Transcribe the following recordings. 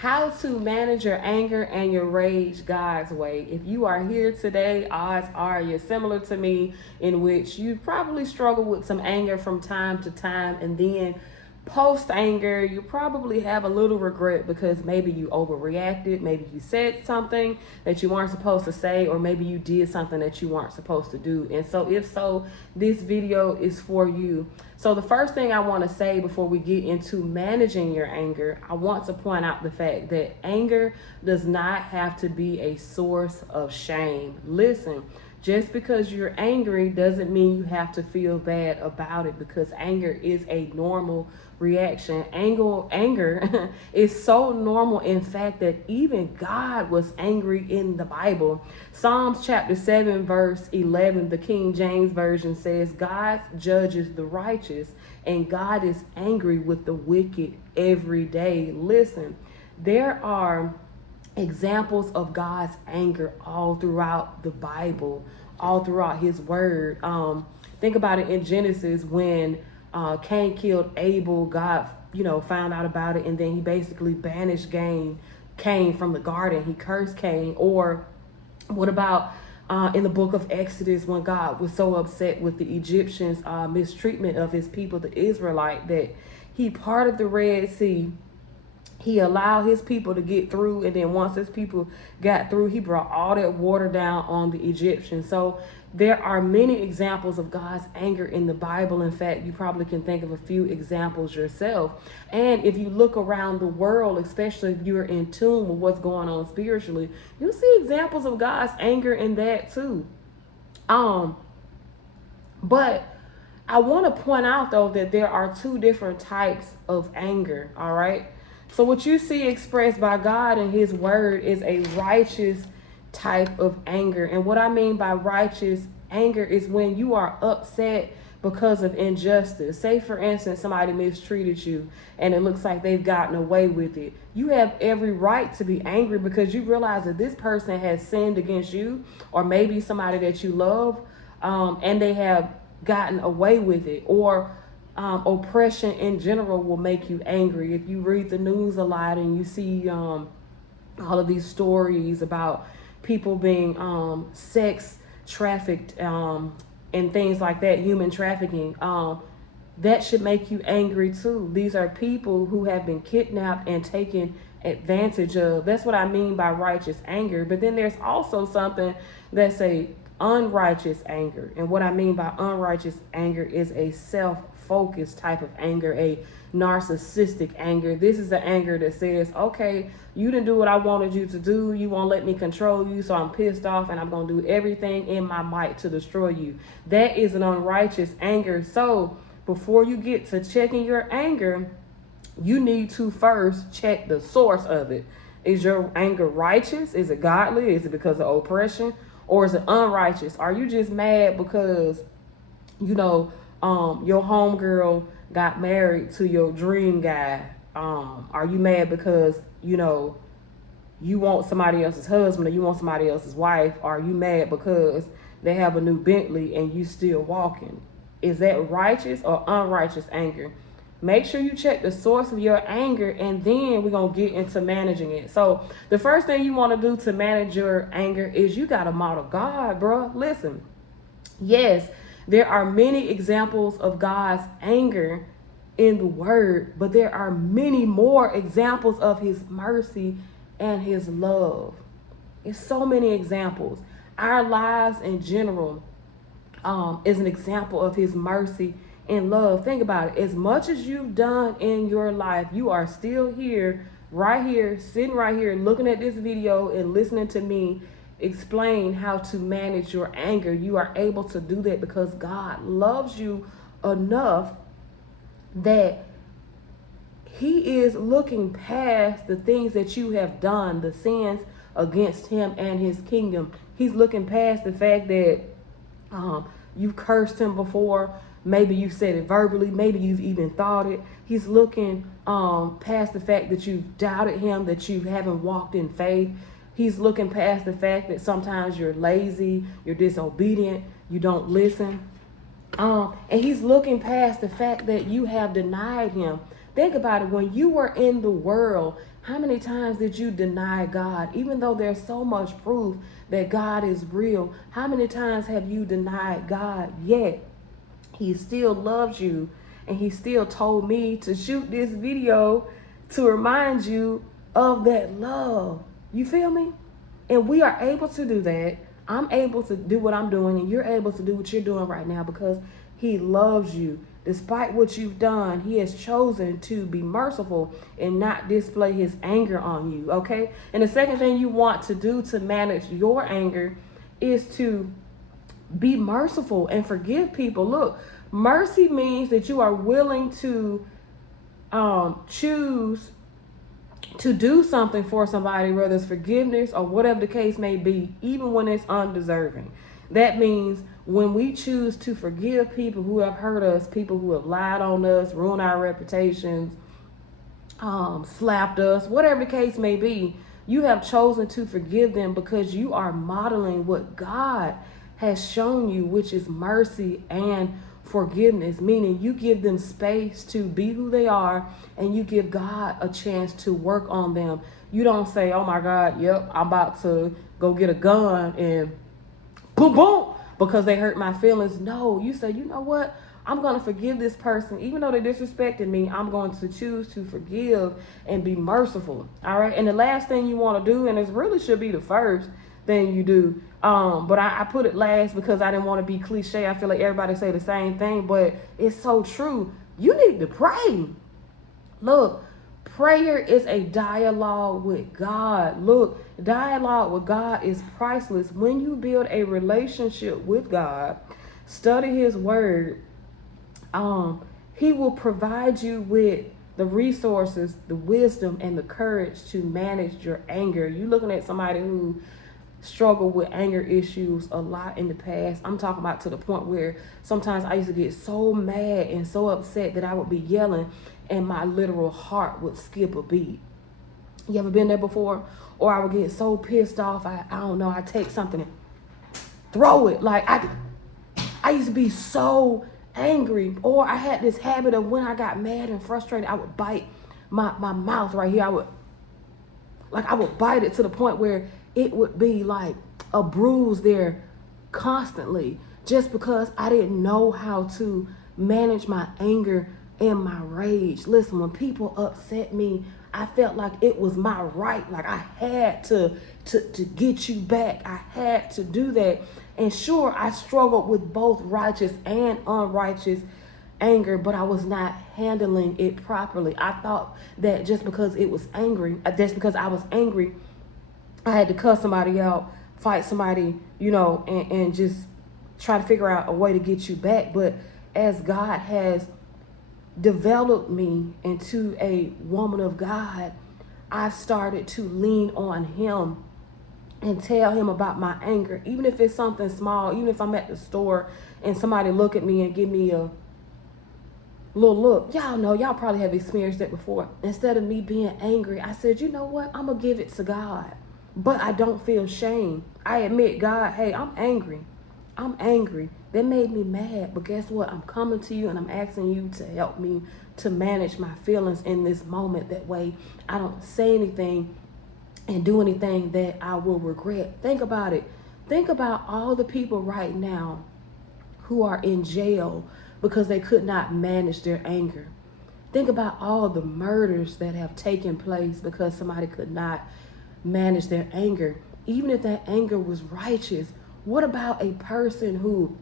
How to manage your anger and your rage God's way. If you are here today, odds are you're similar to me, in which you probably struggle with some anger from time to time, and then post anger, you probably have a little regret because maybe you overreacted, maybe you said something that you weren't supposed to say, or maybe you did something that you weren't supposed to do. And so, if so, this video is for you. So, the first thing I want to say before we get into managing your anger, I want to point out the fact that anger does not have to be a source of shame. Listen. Just because you're angry doesn't mean you have to feel bad about it, because anger is a normal reaction. Anger is so normal, in fact, that even God was angry in the Bible. Psalms chapter 7 verse 11, the King James Version says, God judges the righteous and God is angry with the wicked every day. Listen, there are examples of God's anger all throughout the Bible, all throughout his word. Think about it in Genesis when Cain killed Abel. God, found out about it, and then he basically banished Cain from the garden. He cursed Cain. Or what about in the book of Exodus, when God was so upset with the Egyptians' mistreatment of his people, the Israelite, that he parted the Red Sea. He allowed his people to get through, and then once his people got through, he brought all that water down on the Egyptians. So there are many examples of God's anger in the Bible. In fact, you probably can think of a few examples yourself. And if you look around the world, especially if you're in tune with what's going on spiritually, you'll see examples of God's anger in that too. But I want to point out, though, that there are two different types of anger, all right? So what you see expressed by God in his word is a righteous type of anger. And what I mean by righteous anger is when you are upset because of injustice. Say, for instance, somebody mistreated you and it looks like they've gotten away with it. You have every right to be angry because you realize that this person has sinned against you, or maybe somebody that you love, and they have gotten away with it. Or oppression in general will make you angry. If you read the news a lot and you see all of these stories about people being sex trafficked and things like that, human trafficking, that should make you angry too. These are people who have been kidnapped and taken advantage of. That's what I mean by righteous anger. But then there's also something that's a unrighteous anger. And what I mean by unrighteous anger is a self-focused type of anger, a narcissistic anger. This is the anger that says, okay, you didn't do what I wanted you to do. You won't let me control you, so I'm pissed off and I'm going to do everything in my might to destroy you. That is an unrighteous anger. So before you get to checking your anger, you need to first check the source of it. Is your anger righteous? Is it godly? Is it because of oppression? Or is it unrighteous? Are you just mad because, your homegirl got married to your dream guy? Are you mad because, you want somebody else's husband or you want somebody else's wife? Are you mad because they have a new Bentley and you still walking? Is that righteous or unrighteous anger? Make sure you check the source of your anger, and then we're going to get into managing it. So the first thing you want to do to manage your anger is you got to model God, bro. Listen, yes, there are many examples of God's anger in the word, but there are many more examples of his mercy and his love. It's so many examples. Our lives in general is an example of his mercy and love. Think about it. As much as you've done in your life, you are still here, right here, sitting right here, looking at this video and listening to me explain how to manage your anger. You are able to do that because God loves you enough that he is looking past the things that you have done, the sins against him and his kingdom. He's looking past the fact that you've cursed him before. Maybe you've said it verbally. Maybe you've even thought it. He's looking past the fact that you've doubted him, that you haven't walked in faith. He's looking past the fact that sometimes you're lazy, you're disobedient, you don't listen. And he's looking past the fact that you have denied him Think about it. When you were in the world, how many times did you deny God? Even though there's so much proof that God is real, how many times have you denied God? Yet he still loves you, and he still told me to shoot this video to remind you of that love. You feel me? And we are able to do that. I'm able to do what I'm doing, and you're able to do what you're doing right now because he loves you. Despite what you've done, he has chosen to be merciful and not display his anger on you, okay? And the second thing you want to do to manage your anger is to be merciful and forgive people. Look, mercy means that you are willing to choose to do something for somebody, whether it's forgiveness or whatever the case may be, even when it's undeserving. That means when we choose to forgive people who have hurt us, people who have lied on us, ruined our reputations, slapped us, whatever the case may be, you have chosen to forgive them because you are modeling what God has shown you, which is mercy and forgiveness, meaning you give them space to be who they are and you give God a chance to work on them. You don't say, oh my God, yep, I'm about to go get a gun and boom, boom, because they hurt my feelings. No, you say, you know what? I'm going to forgive this person. Even though they disrespected me, I'm going to choose to forgive and be merciful. All right. And the last thing you want to do, and it really should be the first thing you do, but I put it last because I didn't want to be cliche. I feel like everybody say the same thing, but it's so true. You need to pray. Look, prayer is a dialogue with God. Look, dialogue with God is priceless. When you build a relationship with God, study his word, he will provide you with the resources, the wisdom, and the courage to manage your anger. You looking at somebody who struggled with anger issues a lot in the past. I'm talking about to the point where sometimes I used to get so mad and so upset that I would be yelling and my literal heart would skip a beat. You ever been there before? Or I would get so pissed off, I don't know, I take something and throw it. Like I used to be so angry. Or I had this habit of when I got mad and frustrated, I would bite my mouth right here. I would bite it to the point where it would be like a bruise there constantly, just because I didn't know how to manage my anger and my rage. Listen, when people upset me, I felt like it was my right. Like I had to get you back. I had to do that. And sure, I struggled with both righteous and unrighteous anger, but I was not handling it properly. I thought that just because I was angry, I had to cuss somebody out, fight somebody, and just try to figure out a way to get you back. But as God has developed me into a woman of God, I started to lean on him and tell him about my anger, even if it's something small. Even if I'm at the store and somebody look at me and give me a little look, y'all probably have experienced that before. Instead of me being angry, I said, you know what, I'm gonna give it to God, but I don't feel shame. I admit, God, hey, I'm angry. That made me mad, but guess what? I'm coming to you and I'm asking you to help me to manage my feelings in this moment. That way I don't say anything and do anything that I will regret. Think about it. Think about all the people right now who are in jail because they could not manage their anger. Think about all the murders that have taken place because somebody could not manage their anger. Even if that anger was righteous, what about a person who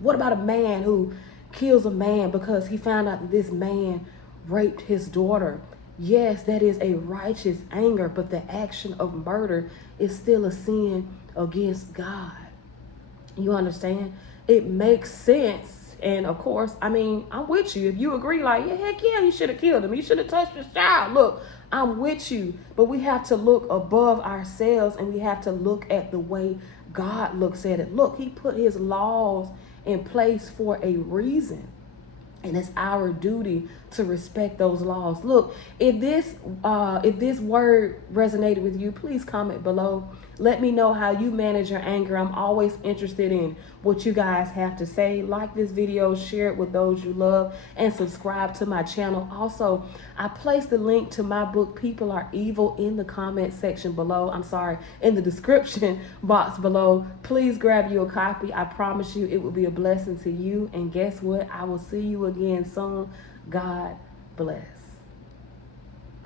what about a man who kills a man because he found out that this man raped his daughter? Yes, that is a righteous anger, but the action of murder is still a sin against God. You understand? It makes sense. And of course, I'm with you. If you agree, like, yeah, heck yeah, he should have killed him. He should have touched his child. Look, I'm with you. But we have to look above ourselves and we have to look at the way God looks at it. Look, he put his laws in place for a reason. And it's our duty to respect those laws. Look, if this word resonated with you, please comment below. Let me know how you manage your anger. I'm always interested in what you guys have to say. Like this video, share it with those you love, and subscribe to my channel. Also, I placed the link to my book, People Are Evil, in the comment section below. I'm sorry, in the description box below. Please grab you a copy. I promise you it will be a blessing to you. And guess what? I will see you again soon. God bless.